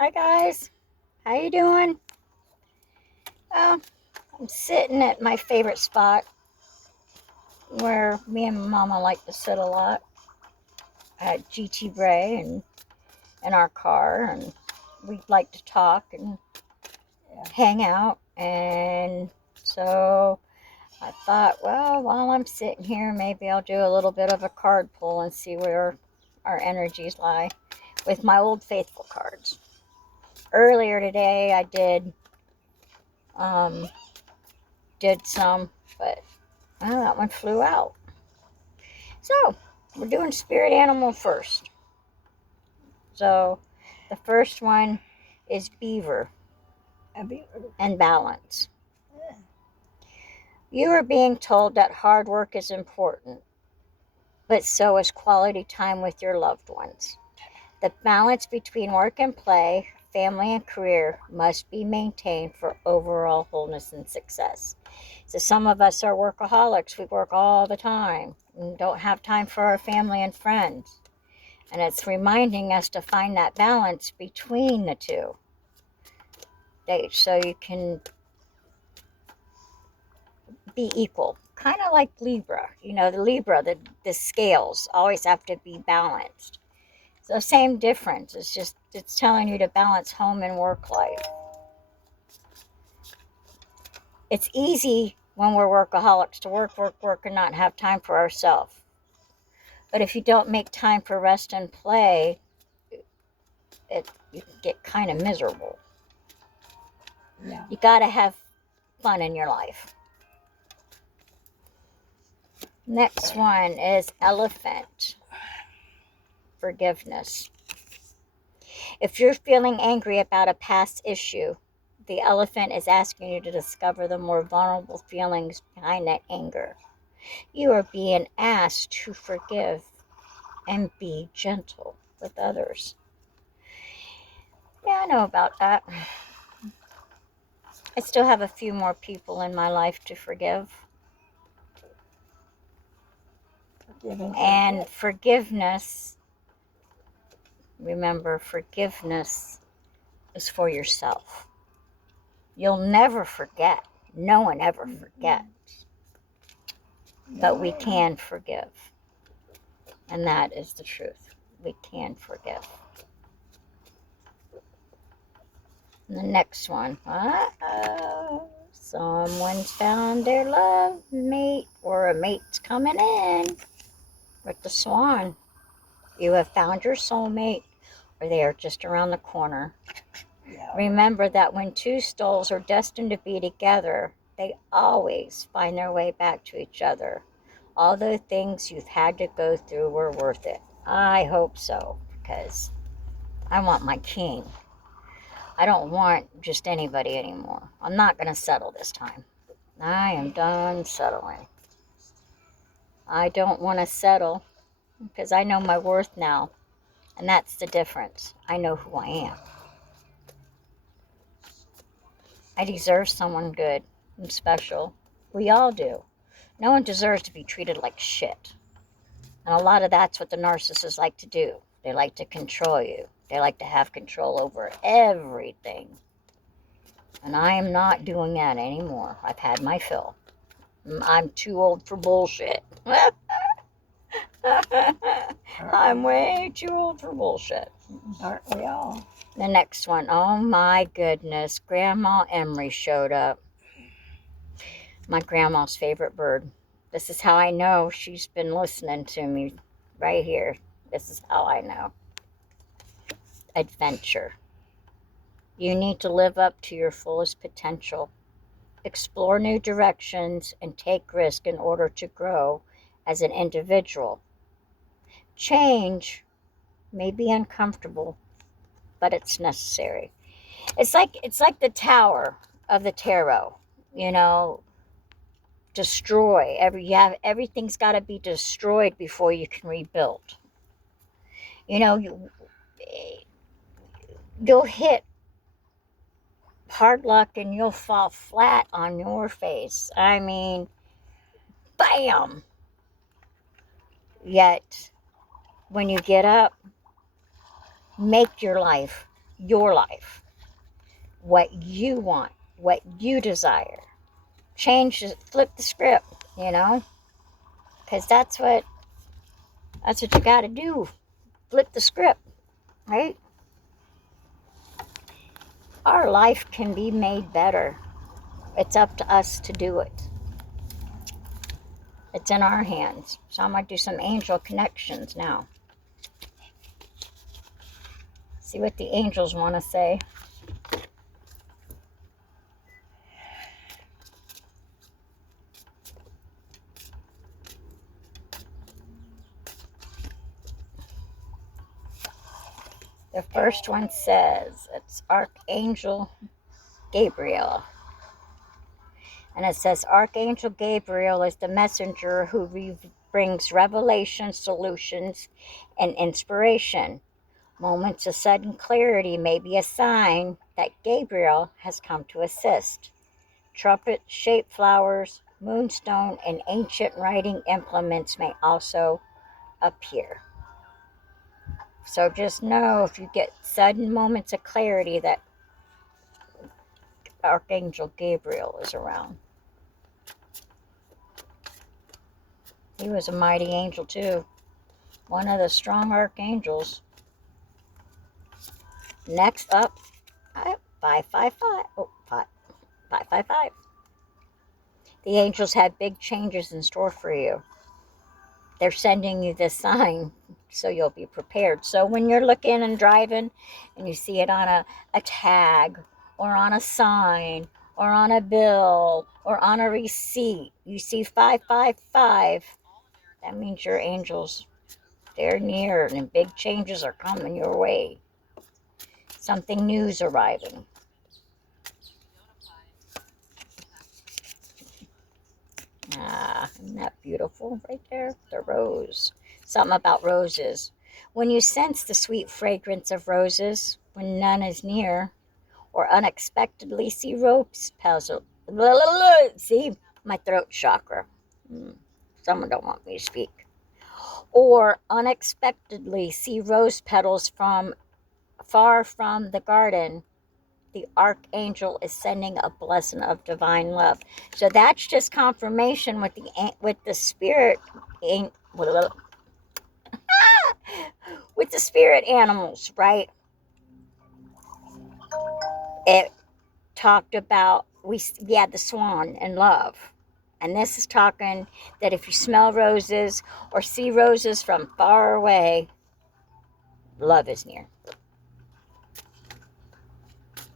Hi guys, how you doing? Well, I'm sitting at my favorite spot where me and Mama like to sit a lot at GT Bray and in our car, and we like to talk and hang out. And so I thought, well, while I'm sitting here, maybe I'll do a little bit of a card pull and see where our energies lie with my old faithful cards. Earlier today, I um, did some, but well, that one flew out. So, we're doing spirit animal first. So, the first one is beaver and balance. You are being told that hard work is important, but so is quality time with your loved ones. The balance between work and play, family and career must be maintained for overall wholeness and success. So some of us are workaholics. We work all the time and don't have time for our family and friends. And it's reminding us to find that balance between the two. So you can be equal. Kind of like Libra. You know, the Libra, the scales always have to be balanced. So same difference. It's telling you to balance home and work life. It's easy when we're workaholics to work, and not have time for ourselves. But if you don't make time for rest and play, you get kind of miserable. Yeah. You got to have fun in your life. Next one is elephant. Forgiveness. If you're feeling angry about a past issue, the elephant is asking you to discover the more vulnerable feelings behind that anger. You are being asked to forgive and be gentle with others. Yeah, I know about that. I still have a few more people in my life to forgive. And forgiveness, remember, forgiveness is for yourself. You'll never forget. No one ever forgets. But we can forgive. And that is the truth. We can forgive. And the next one. Someone's found their love mate, or a mate's coming in with the swan. You have found your soulmate, or they are just around the corner. Yeah. Remember that when two souls are destined to be together, they always find their way back to each other. All the things you've had to go through were worth it. I hope so, because I want my king. I don't want just anybody anymore. I'm not going to settle this time. I am done settling. I don't want to settle because I know my worth now, and that's the difference. I know who I am. I deserve someone good and special. We all do. No one deserves to be treated like shit. And a lot of that's what the narcissists like to do. They like to control you. They like to have control over everything. And I am not doing that anymore. I've had my fill. I'm too old for bullshit. I'm way too old for bullshit. Aren't we all? The next one. Oh my goodness. Grandma Emery showed up. My grandma's favorite bird. This is how I know she's been listening to me right here. This is how I know. Adventure. You need to live up to your fullest potential. Explore new directions and take risk in order to grow as an individual. Change may be uncomfortable, but it's necessary. It's like the tower of the tarot, you know, destroy everything's got to be destroyed before you can rebuild. You know, you'll hit hard luck and you'll fall flat on your face. I mean, bam. Yet when you get up, make your life your life, what you want, what you desire. Flip the script, because that's what you got to do. Flip the script, right? Our life can be made better. It's up to us to do it. It's in our hands. So I'm going to do some angel connections now. See what the angels want to say. The first one says it's Archangel Gabriel. And it says Archangel Gabriel is the messenger who brings revelation, solutions, and inspiration. Moments of sudden clarity may be a sign that Gabriel has come to assist. Trumpet-shaped flowers, moonstone, and ancient writing implements may also appear. So just know if you get sudden moments of clarity that Archangel Gabriel is around. He was a mighty angel too. One of the strong archangels. Next up, 555. Oh, 555. The angels have big changes in store for you. They're sending you this sign so you'll be prepared. So when you're looking and driving and you see it on a tag or on a sign or on a bill or on a receipt, you see 555, that means your angels, they're near and big changes are coming your way. Something new's arriving. Isn't that beautiful right there? The rose. Something about roses. When you sense the sweet fragrance of roses, when none is near, or unexpectedly see rose petals. See, my throat chakra. Someone don't want me to speak. Or unexpectedly see rose petals from far from the garden, the archangel is sending a blessing of divine love. So that's just confirmation with the spirit, with the spirit animals, right? It talked about we had the swan and love, and this is talking that if you smell roses or see roses from far away, love is near.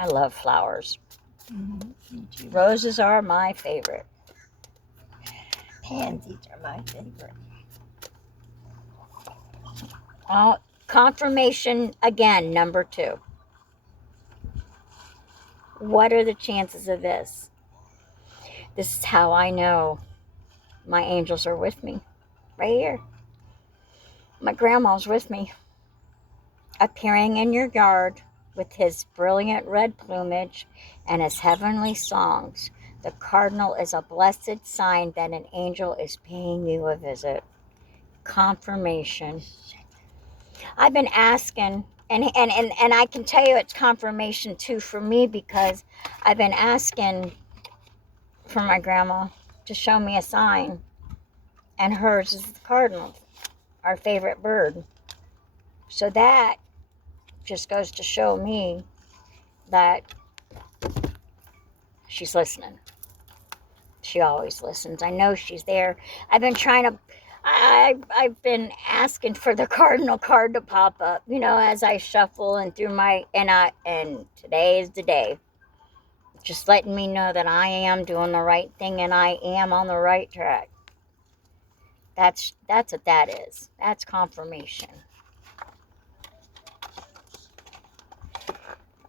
I love flowers. Mm-hmm. Roses are my favorite. Pansies are my favorite. Confirmation again, number 2. What are the chances of this? This is how I know my angels are with me. Right here. My grandma's with me. Appearing in your yard with his brilliant red plumage and his heavenly songs, the cardinal is a blessed sign that an angel is paying you a visit. Confirmation. I've been asking, and I can tell you it's confirmation too for me, because I've been asking for my grandma to show me a sign, and hers is the cardinal, our favorite bird. So that just goes to show me that she's listening. She always listens. I know she's there. I've been asking for the cardinal card to pop up, as I shuffle and through and today is the day. Just letting me know that I am doing the right thing and I am on the right track. That's what that is. That's confirmation.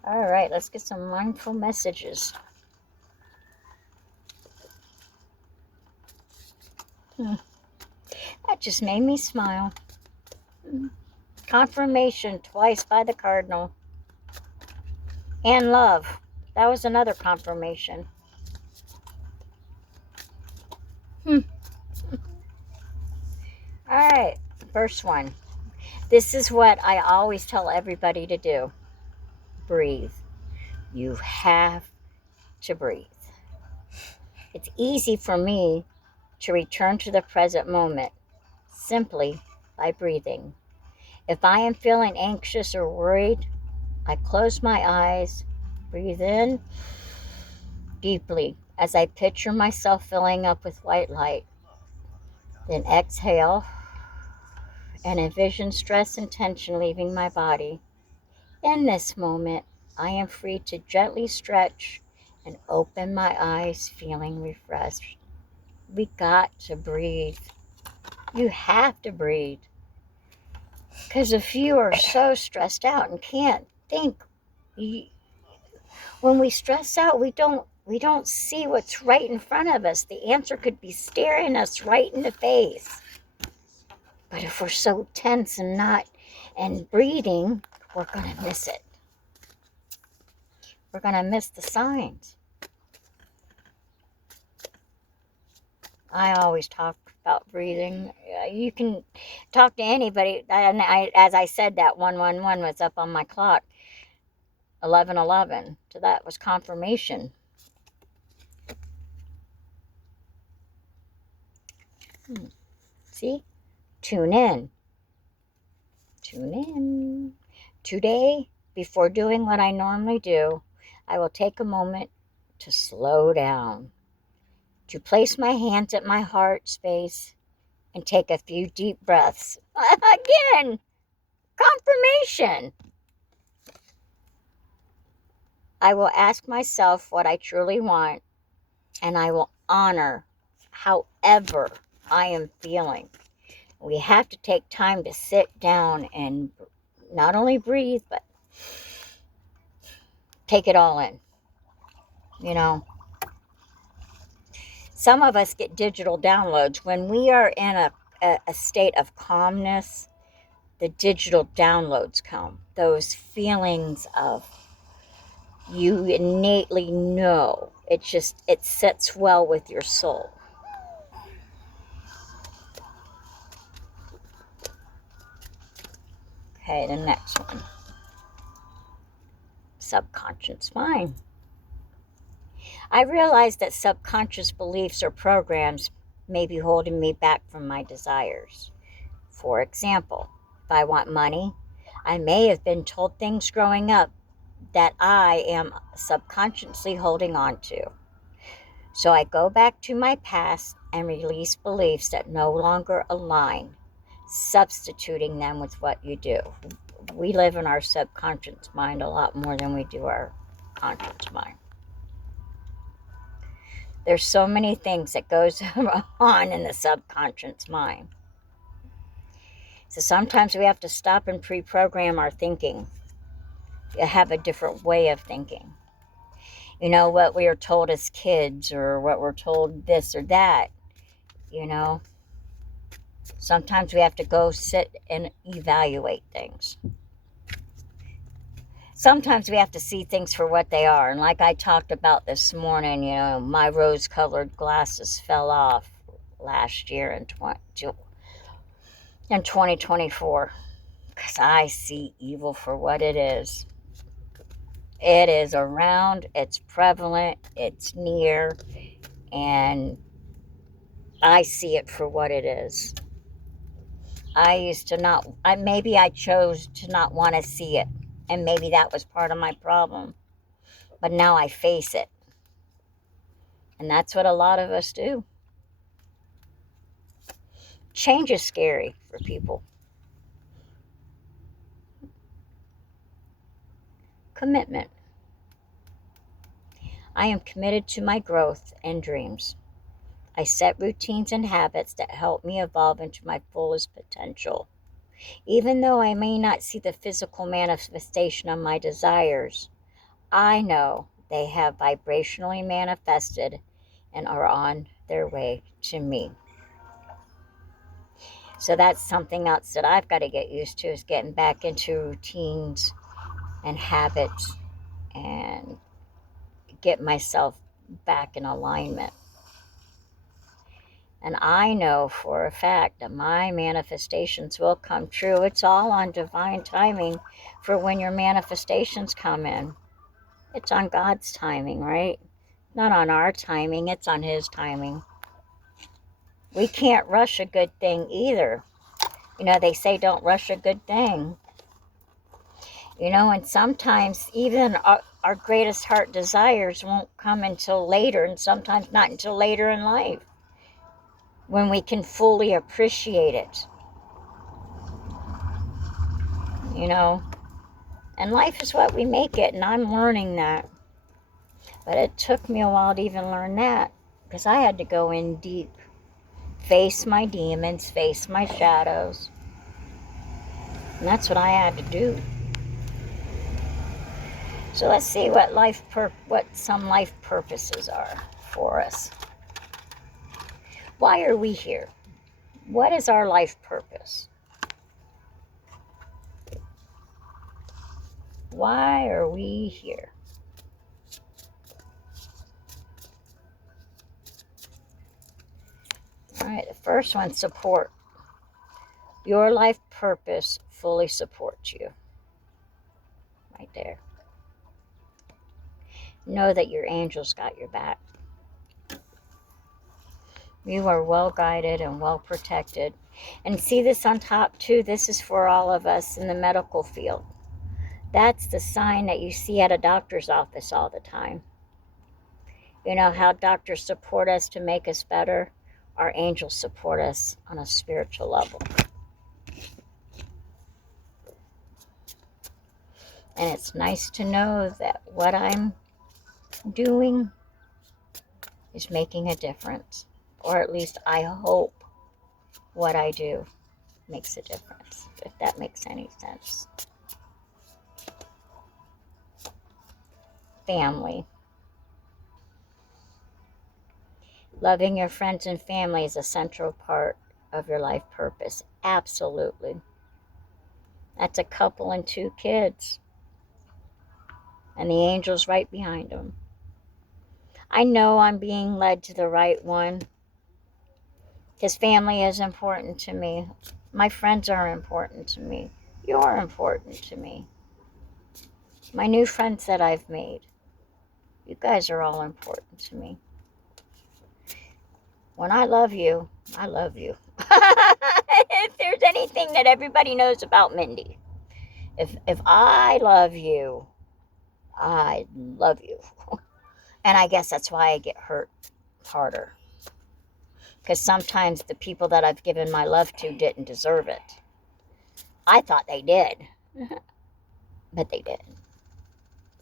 All right, let's get some mindful messages. That just made me smile. Confirmation twice by the cardinal. And love. That was another confirmation. All right, first one. This is what I always tell everybody to do. breathe. You have to breathe. It's easy for me to return to the present moment simply by breathing. If I am feeling anxious or worried, I close my eyes, breathe in deeply as I picture myself filling up with white light. Then exhale and envision stress and tension leaving my body. In this moment, I am free to gently stretch and open my eyes, feeling refreshed. We got to breathe. You have to breathe. Because if you are so stressed out and can't think, when we stress out, we don't see what's right in front of us. The answer could be staring us right in the face. But if we're so tense and breathing, we're going to miss it. We're going to miss the signs. I always talk about breathing. You can talk to anybody. And as I said, that 111 was up on my clock. 11:11. So that was confirmation. See? Tune in. Tune in. Today, before doing what I normally do, I will take a moment to slow down, to place my hands at my heart space and take a few deep breaths. Again, confirmation. I will ask myself what I truly want, and I will honor however I am feeling. We have to take time to sit down and not only breathe, but take it all in. You know, some of us get digital downloads. When we are in a state of calmness, the digital downloads come. Those feelings of you innately know. It sits well with your soul. Okay, the next one. Subconscious mind. I realize that subconscious beliefs or programs may be holding me back from my desires. For example, if I want money, I may have been told things growing up that I am subconsciously holding on to. So I go back to my past and release beliefs that no longer align, substituting them with what you do. We live in our subconscious mind a lot more than we do our conscious mind. There's so many things that goes on in the subconscious mind. So sometimes we have to stop and pre-program our thinking. Have a different way of thinking. You know, what we are told as kids or what we're told this or that, you know. Sometimes we have to go sit and evaluate things. Sometimes we have to see things for what they are. And like I talked about this morning, you know, my rose-colored glasses fell off last year in 2024 because I see evil for what it is. It is around, it's prevalent, it's near, and I see it for what it is. Maybe I chose to not want to see it, and maybe that was part of my problem. But now I face it. And that's what a lot of us do. Change is scary for people. Commitment. I am committed to my growth and dreams. I set routines and habits that help me evolve into my fullest potential. Even though I may not see the physical manifestation of my desires, I know they have vibrationally manifested and are on their way to me. So that's something else that I've got to get used to, is getting back into routines and habits and get myself back in alignment. And I know for a fact that my manifestations will come true. It's all on divine timing for when your manifestations come in. It's on God's timing, right? Not on our timing, it's on His timing. We can't rush a good thing either. You know, they say don't rush a good thing. You know, and sometimes even our greatest heart desires won't come until later, and sometimes not until later in life, when we can fully appreciate it. You know, and life is what we make it, and I'm learning that. But it took me a while to even learn that, because I had to go in deep, face my demons, face my shadows. And that's what I had to do. So let's see what some life purposes are for us. Why are we here? What is our life purpose? Why are we here? All right, the first one, support. Your life purpose fully supports you. Right there. Know that your angels got your back. You are well guided and well protected. And see this on top too, this is for all of us in the medical field. That's the sign that you see at a doctor's office all the time. You know how doctors support us to make us better? Our angels support us on a spiritual level. And it's nice to know that what I'm doing is making a difference. Or at least I hope what I do makes a difference, if that makes any sense. Family. Loving your friends and family is a central part of your life purpose. Absolutely. That's a couple and 2 kids. And the angels right behind them. I know I'm being led to the right one. Because family is important to me. My friends are important to me. You're important to me. My new friends that I've made. You guys are all important to me. When I love you, I love you. If there's anything that everybody knows about Mindy, if I love you, I love you. And I guess that's why I get hurt harder. Because sometimes the people that I've given my love to didn't deserve it. I thought they did. But they didn't.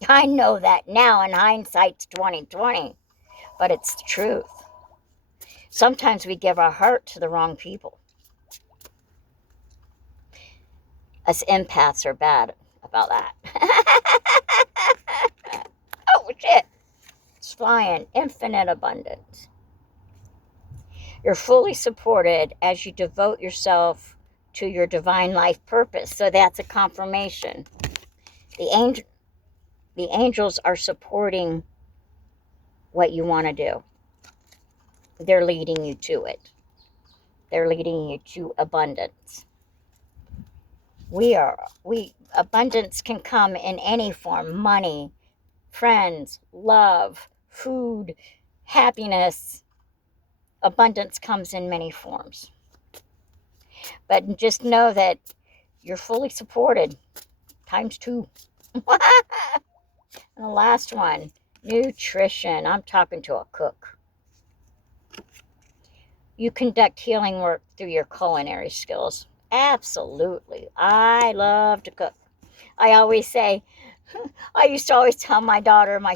I know that now, and hindsight's 2020. But it's the truth. Sometimes we give our heart to the wrong people. Us empaths are bad about that. Oh, shit. It's flying. Infinite abundance. You're fully supported as you devote yourself to your divine life purpose. So that's a confirmation. The angels are supporting what you want to do. They're leading you to it. They're leading you to abundance. Abundance can come in any form: money, friends, love, food, happiness. Abundance comes in many forms. But just know that you're fully supported, times 2. And the last one, nutrition. I'm talking to a cook. You conduct healing work through your culinary skills. Absolutely. I love to cook. I always say, I used to always tell my daughter my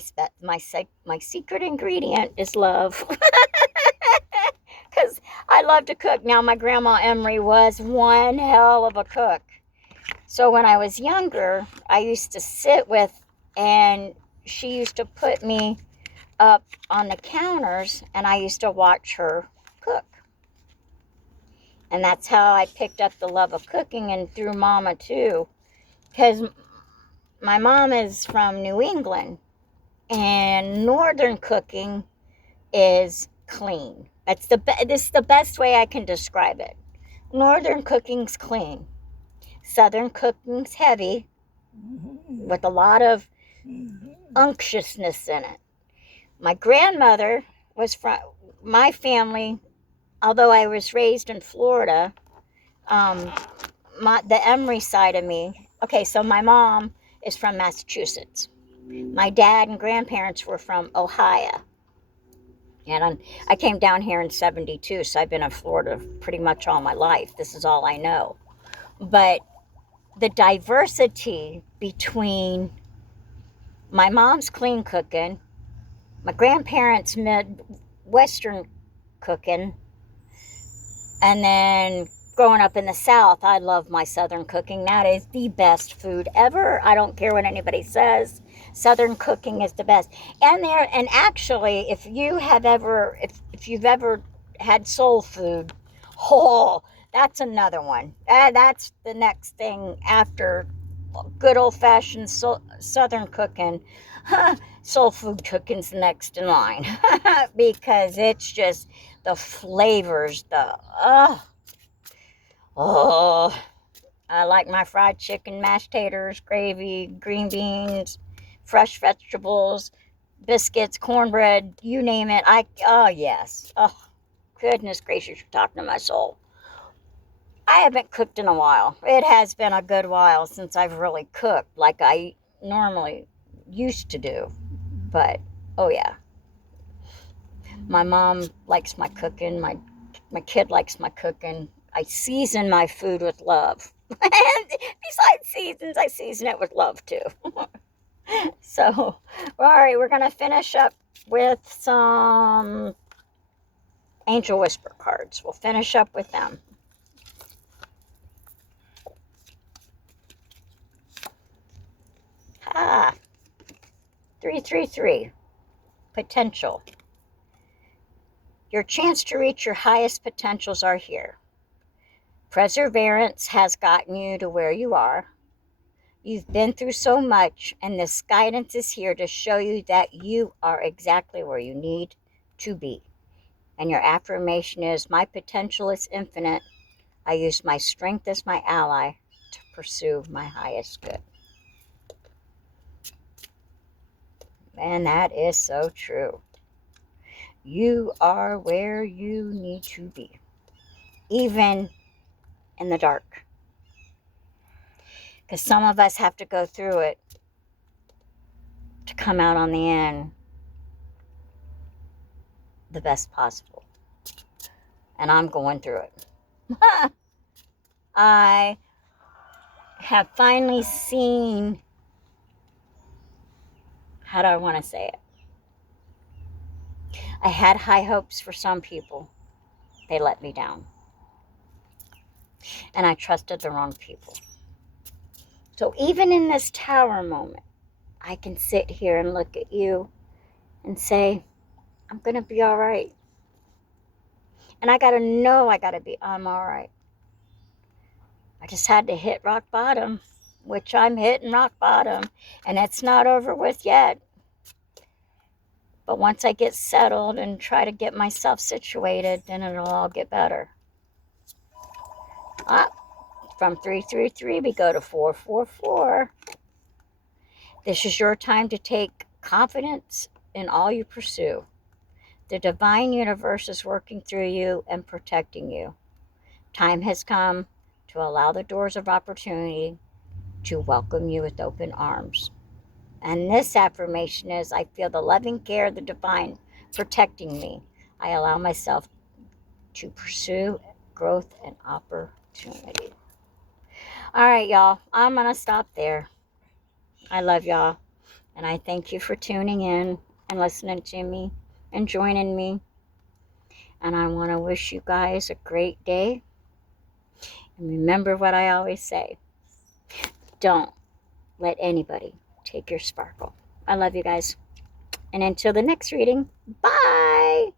secret ingredient is love. Because I love to cook. Now, my grandma Emery was one hell of a cook. So when I was younger, I used to sit with, and she used to put me up on the counters, and I used to watch her cook. And that's how I picked up the love of cooking, and through Mama too. Because my mom is from New England, and northern cooking is clean. This is the best way I can describe it. Northern cooking's clean. Southern cooking's heavy with a lot of unctuousness in it. My grandmother was from my family, although I was raised in Florida, the Emory side of me. Okay, so my mom is from Massachusetts. My dad and grandparents were from Ohio. And I came down here in 72, so I've been in Florida pretty much all my life. This is all I know. But the diversity between my mom's clean cooking, my grandparents' Midwestern cooking, and then growing up in the South, I love my Southern cooking. That is the best food ever. I don't care what anybody says. Southern cooking is the best. And actually, if you've ever had soul food, oh, that's another one. That's the next thing after good old-fashioned Southern cooking. Soul food cooking's next in line because it's just the flavors, oh, I like my fried chicken, mashed taters, gravy, green beans, fresh vegetables, biscuits, cornbread, you name it. Oh, yes. Oh, goodness gracious, you're talking to my soul. I haven't cooked in a while. It has been a good while since I've really cooked like I normally used to do. But, oh, yeah. My mom likes my cooking. My kid likes my cooking. I season my food with love. And besides seasons, I season it with love too. So, all right, we're going to finish up with some Angel Whisper cards. We'll finish up with them. Ah, 333, potential. Your chance to reach your highest potentials are here. Perseverance has gotten you to where you are. You've been through so much, and this guidance is here to show you that you are exactly where you need to be. And your affirmation is, my potential is infinite. I use my strength as my ally to pursue my highest good. And that is so true. You are where you need to be, even in the dark. Because some of us have to go through it to come out on the end the best possible. And I'm going through it. I have finally seen, how do I want to say it? I had high hopes for some people. They let me down. And I trusted the wrong people. So even in this tower moment, I can sit here and look at you and say, I'm going to be all right. And I got to know I'm all right. I just had to hit rock bottom, which I'm hitting rock bottom. And it's not over with yet. But once I get settled and try to get myself situated, then it'll all get better. From 333, we go to 444. This is your time to take confidence in all you pursue. The divine universe is working through you and protecting you. Time has come to allow the doors of opportunity to welcome you with open arms. And this affirmation is, I feel the loving care of the divine protecting me. I allow myself to pursue growth and opportunity. All right, y'all. I'm going to stop there. I love y'all. And I thank you for tuning in and listening to me and joining me. And I want to wish you guys a great day. And remember what I always say. Don't let anybody take your sparkle. I love you guys. And until the next reading, bye.